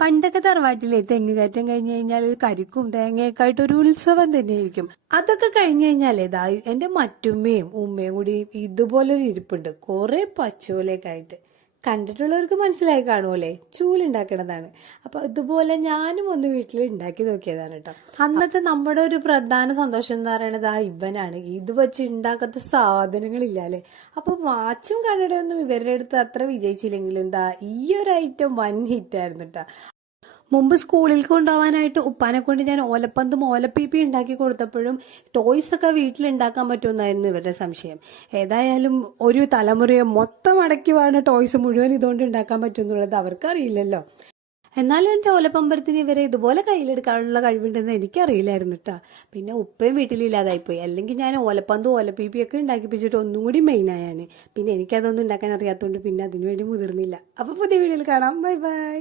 പണ്ടൊക്കെ തറവാട്ടിലെ തെങ്ങ് കയറ്റം കഴിഞ്ഞു കഴിഞ്ഞാൽ കരിക്കും തേങ്ങയൊക്കെ ആയിട്ട് ഒരു ഉത്സവം തന്നെയായിരിക്കും. അതൊക്കെ കഴിഞ്ഞു കഴിഞ്ഞാൽ ഇതാ എന്റെ മറ്റുമ്മയും ഉമ്മയും കൂടി ഇതുപോലൊരു ഇരിപ്പുണ്ട്. കുറെ പച്ചോലയൊക്കെ ആയിട്ട്. കണ്ടിട്ടുള്ളവർക്ക് മനസ്സിലായി കാണുമല്ലേ? ചൂലുണ്ടാക്കണതാണ്. അപ്പൊ ഇതുപോലെ ഞാനും ഒന്ന് വീട്ടിൽ ഉണ്ടാക്കി നോക്കിയതാണ് കേട്ടോ അന്നത്തെ നമ്മുടെ ഒരു പ്രധാന സന്തോഷം എന്ന് പറയുന്നത് ആ ഇവനാണ്. ഇത് വെച്ച് ഉണ്ടാക്കാത്ത സാധനങ്ങളില്ല അല്ലേ? അപ്പൊ വാച്ചും കണ്ണടയൊന്നും ഇവരുടെ അടുത്ത് അത്ര വിജയിച്ചില്ലെങ്കിലും എന്താ ഈ ഒരു ഐറ്റം വൻ ഹിറ്റ് ആയിരുന്നു കേട്ടോ മുമ്പ് സ്കൂളിൽ കൊണ്ടുപോകാനായിട്ട് ഉപ്പാനെ കൊണ്ട് ഞാൻ ഓലപ്പന്തും ഓലപ്പീപ്പി ഉണ്ടാക്കി കൊടുത്തപ്പോഴും ടോയ്സ് ഒക്കെ വീട്ടിൽ ഉണ്ടാക്കാൻ പറ്റുമെന്നായിരുന്നു ഇവരുടെ സംശയം. ഏതായാലും ഒരു തലമുറയെ മൊത്തം അടയ്ക്കുവാണ് ടോയ്സ് മുഴുവൻ ഇതുകൊണ്ട് ഉണ്ടാക്കാൻ പറ്റുമെന്നുള്ളത് അവർക്കറിയില്ലല്ലോ. എന്നാലും എന്റെ ഓലപ്പമ്പരത്തിന് ഇവരെ ഇതുപോലെ കയ്യിലെടുക്കാനുള്ള കഴിവുണ്ടെന്ന് എനിക്കറിയില്ലായിരുന്നു കേട്ടോ പിന്നെ ഉപ്പയും വീട്ടിലില്ലാതായിപ്പോയി. അല്ലെങ്കിൽ ഞാൻ ഓലപ്പന്തും ഓലപ്പീപ്പിയൊക്കെ ഉണ്ടാക്കിപ്പിച്ചിട്ട് ഒന്നും കൂടി മെയിൻ ആയാന് പിന്നെ എനിക്കതൊന്നും ഉണ്ടാക്കാൻ അറിയാത്തതുകൊണ്ട് പിന്നെ അതിനുവേണ്ടി മുതിർന്നില്ല. അപ്പോൾ പുതിയ വീഡിയോയിൽ കാണാം. Bye bye.